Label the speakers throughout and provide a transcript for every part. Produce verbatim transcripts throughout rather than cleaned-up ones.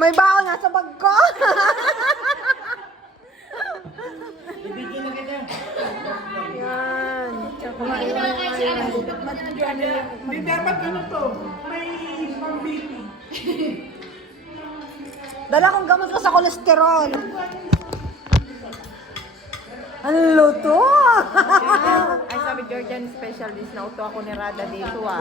Speaker 1: May baon nasa bag ko.
Speaker 2: Ibigyan na kita.
Speaker 1: Yan.
Speaker 3: Kumain na kayo si Alex.
Speaker 2: Hindi dapat ano to. May pang-baby.
Speaker 1: Dala kong gamot ko sa kolesterol. Ang luto.
Speaker 4: Ay, sabi Jordan, special dish na uto ako ni Rada dito ah.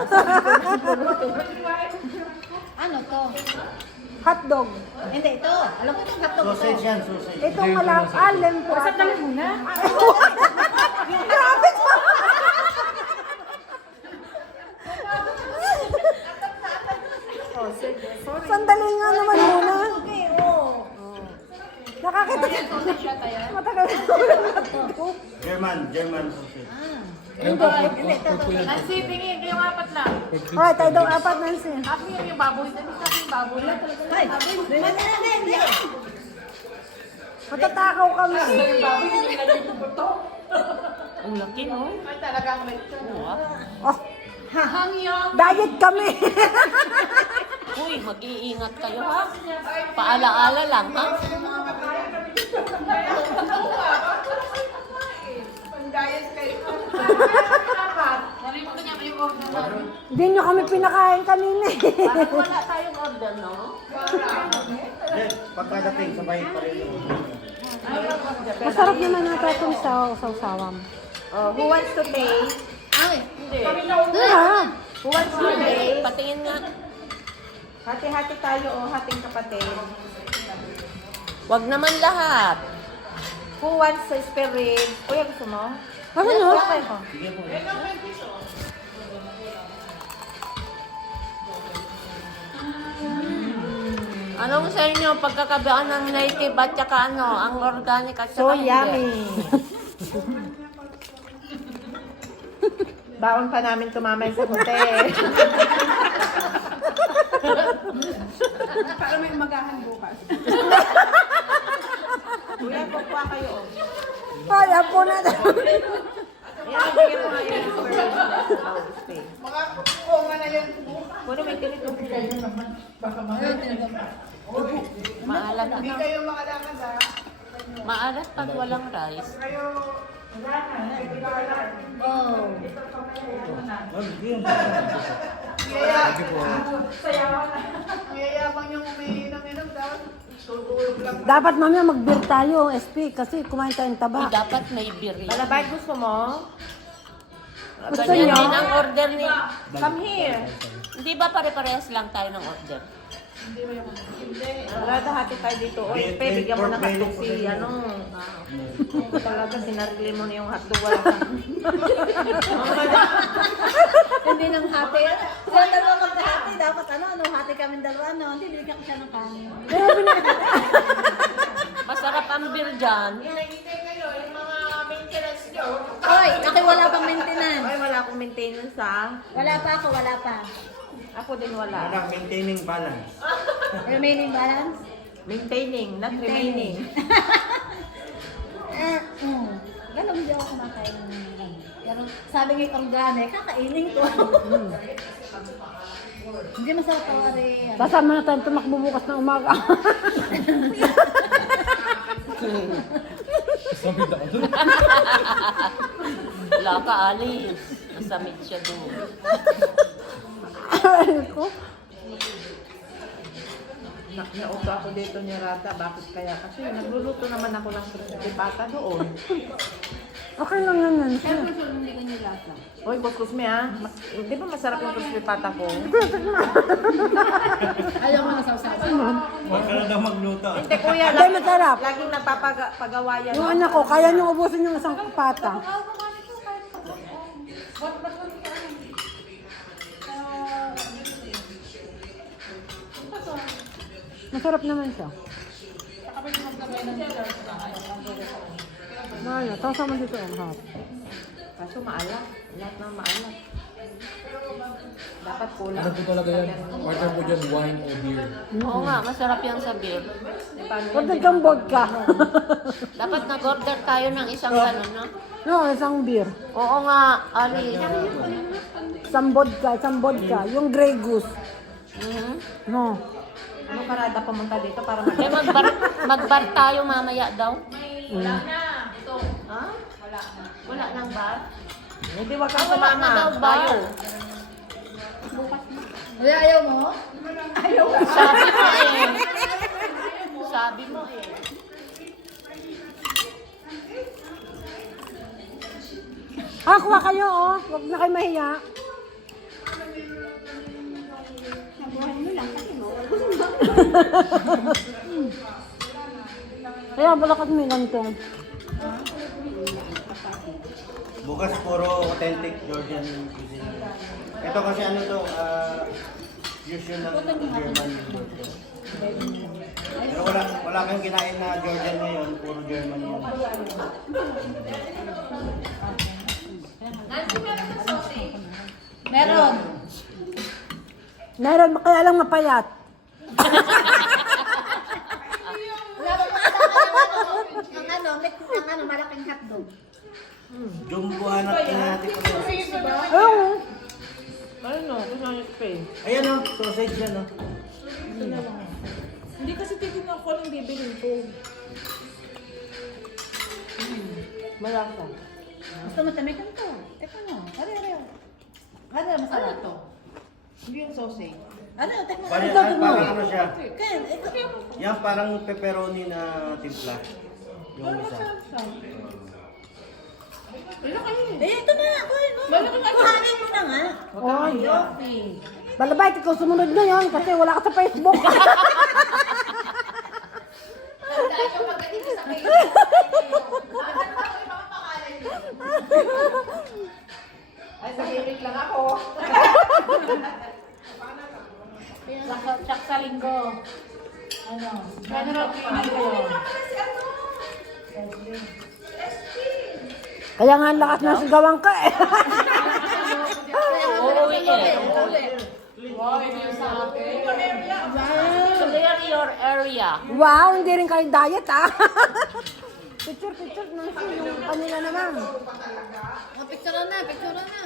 Speaker 3: Ano to?
Speaker 1: Hotdog.
Speaker 3: Hindi, ito. Alam ko itong hotdog ito.
Speaker 2: Sausage yan, sausage.
Speaker 1: Itong malang alem po.
Speaker 4: Sa talim muna.
Speaker 1: Grabe ka.
Speaker 4: Oh, sige. Sorry.
Speaker 1: Sandali nga naman muna.
Speaker 3: Okay, oo.
Speaker 1: Nakakita. Matagal na ako natuto.
Speaker 2: German, German sausage.
Speaker 3: Hindi, hindi, ito.
Speaker 4: Nancy, tingin yung apat lang.
Speaker 1: Alright, tayo daw apat Nancy.
Speaker 4: Akin yung yung baboy. Dali sa akin yung baboy.
Speaker 3: Ay, hindi, hindi, hindi.
Speaker 1: Matatakaw kami.
Speaker 4: Yung baboy, hindi ka dito po to. Ang laki, no? Ay, talagang lechon.
Speaker 1: Oh,
Speaker 4: Hangyang.
Speaker 1: diet kami.
Speaker 5: Uy, mag-iingat kayo ha. Paalaala lang ha.
Speaker 4: Pang-diet kayo. Nalimutan niya may order namin.
Speaker 1: Hindi nyo kami pinakain kanina eh.
Speaker 5: Parang wala tayong order, no?
Speaker 2: Then, pagkadating, sabay pa rin.
Speaker 1: Masarap naman nata itong saw sawsawam.
Speaker 4: Oh, who wants to taste?
Speaker 3: Ay,
Speaker 4: Hindi.
Speaker 1: Ah,
Speaker 4: Who wants to taste?
Speaker 5: Patingin nga.
Speaker 4: Hati-hati tayo o hating kapatid.
Speaker 5: Wag naman lahat.
Speaker 4: Who wants sa spirit? Kuya, gusto mo?
Speaker 1: ano no?
Speaker 4: Okay ko.
Speaker 2: Sige po.
Speaker 5: Anong sa inyo pagkakabian ng native at saka ano, ang organic at saka
Speaker 4: So
Speaker 5: hindi?
Speaker 4: yummy. Baon pa namin tumamay sa hotel.
Speaker 3: para may umagahan bukas.
Speaker 4: Kuya, kukuha kayo.
Speaker 1: Ay, apo na.
Speaker 4: Ayan, bigyan mo nga yung spirit. Oh, stay. Mga kukunga na yan. Kuno may ganito.
Speaker 5: Maalat
Speaker 4: Hindi
Speaker 5: ano?
Speaker 4: kayo makalakad ha.
Speaker 5: Maalat pag walang rice.
Speaker 4: Kayo,
Speaker 3: Oh.
Speaker 4: mayayabang yung umiinom-inom dapat. Tutulog lang.
Speaker 1: Dapat mamaya mag-beer tayo, S P, kasi kumain tayong
Speaker 5: Uy,
Speaker 1: taba.
Speaker 5: dapat may beer yan.
Speaker 4: Balabay, gusto mo?
Speaker 1: Gusto
Speaker 5: Ganyan
Speaker 1: nyo?
Speaker 5: din ang order ni...
Speaker 4: Come here.
Speaker 5: Hindi ba pare-parehas lang tayo ng order?
Speaker 4: Talaga hati tayo dito. Oy, pe, bigyan mo ng hotdog si ano. Talaga sinarili mo na yung hotdog. Wala ka.
Speaker 3: Hindi nang hati. Sila dalawa magkahati. Dapat ano, ano, hati kami dalawa, ano. Hindi, binigyan ko siya ng kanin.
Speaker 5: Masarap ang beer dyan.
Speaker 4: Hinahintay kayo, yung mga maintenance nyo.
Speaker 3: Hoy, ako wala pang maintenance.
Speaker 4: Ay, wala akong maintenance ha.
Speaker 3: Wala pa ako, wala pa.
Speaker 4: Ako din wala.
Speaker 2: Wala, maintaining balance.
Speaker 3: Remaining balance?
Speaker 4: Maintaining, not remaining.
Speaker 3: Eh, mm. Ganun hindi ako kumakain ng ano. Pero sabi nga itong gane, kakainin ko. Hindi masarap tawari. Ano.
Speaker 1: Kasama na tayo tumakbo bukas ng umaga.
Speaker 5: Wala ka, alis. Masamit siya doon.
Speaker 1: Ay, ko.
Speaker 4: Na nauto ako dito ni Rata. Bakit kaya? Kasi nagluluto naman ako ng crispy pata doon.
Speaker 1: Okay lang yan, Nancy.
Speaker 3: Pero gusto hindi ko nilasa.
Speaker 4: Uy, kuskus me ha. Mas, di ba masarap yung crispy pata ko?
Speaker 3: Ayaw mo na sausawan.
Speaker 2: Huwag ka na daw magluto.
Speaker 4: Hindi kuya,
Speaker 1: Hindi,
Speaker 4: lagi,
Speaker 1: masarap.
Speaker 4: laging nagpapagawa yan.
Speaker 1: Yung anak ko, kaya niyong ubusin yung isang pata. Masarap naman siya. Mahal na. Tapos naman dito ang hap.
Speaker 4: Kaso maalat. Lahat ng maalat. Dapat kulang.
Speaker 6: Ano po talaga yan? Order po dyan wine or beer.
Speaker 5: Oo nga, masarap yan sa beer.
Speaker 4: Eh, paano
Speaker 1: Huwag
Speaker 4: yan?
Speaker 1: kang vodka.
Speaker 5: Dapat nag-order tayo ng isang gano'n, no?
Speaker 1: No, isang beer.
Speaker 5: Oo nga, Ali.
Speaker 1: Isang vodka, isang vodka. Yung Grey Goose.
Speaker 5: Mhm.
Speaker 1: No.
Speaker 3: Anong parada pumunta dito para
Speaker 5: Eh,
Speaker 3: mag-
Speaker 5: magbar, magbar tayo mamaya daw.
Speaker 4: Wala na. Ito.
Speaker 5: Ha?
Speaker 4: Wala na.
Speaker 5: Wala nang bar?
Speaker 3: Hindi, wag
Speaker 5: Ah,
Speaker 3: kang
Speaker 5: wala na daw
Speaker 3: sumama.
Speaker 5: bar.
Speaker 3: Ay, ayaw mo? Ayaw mo.
Speaker 5: Sabi mo eh. Sabi mo eh.
Speaker 1: Ah, kuha kayo, oh. Huwag na kayo mahiya. Kaya balakat mo yung ganito.
Speaker 7: Bukas puro authentic Georgian cuisine. Ito kasi ano to, ah, fusion ng German. Pero wala, wala kang kinain na Georgian ngayon, puro German yun.
Speaker 3: Meron.
Speaker 1: Meron, kaya lang mapayat.
Speaker 3: Wala ba makakalaman ang ano, may ang ano, malaking hotdog.
Speaker 7: Jumbo hanap na natin ito.
Speaker 1: Oo.
Speaker 5: Ano, gusto niyo Spain?
Speaker 7: Ayan o, sausage yan o.
Speaker 2: Hindi kasi titignan ko anong bibilin ko.
Speaker 1: Malasa.
Speaker 3: Gusto mo tamikan to? Teka mo. Are, are. Ano, masarap to?
Speaker 2: Hindi yung sausage.
Speaker 3: Ano, teka mo.
Speaker 7: Parang,
Speaker 1: Ito, ito mo.
Speaker 7: parang ano siya,
Speaker 3: Ken, ito.
Speaker 7: yan parang pepperoni na timpla. Yung isa.
Speaker 3: Eh, ito na. Kuhanin mo. Kuhanin mo na nga.
Speaker 1: Oy. Balabay, ikaw sumunod na yon kasi wala ka sa Facebook.
Speaker 4: Tandaan yung pagdating sa kayo. Tandaan ko yung mga pangalan niyo.
Speaker 2: Ay, tahimik lang ako.
Speaker 3: Tsak sa linggo. Ano? General cleaning ko.
Speaker 1: Kaya nga ang lakas ng sigawan ka eh.
Speaker 5: Uuwi eh. Uuwi. Clear your area.
Speaker 1: Wow, hindi rin kayo diet ah. Picture, picture, Nancy, yung kanila naman.
Speaker 3: Oh, picture na, picture na.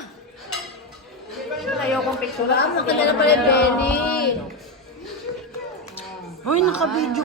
Speaker 5: Ayokong picture.
Speaker 3: Ang kanila pala, Benny.
Speaker 1: Hoy, naka-video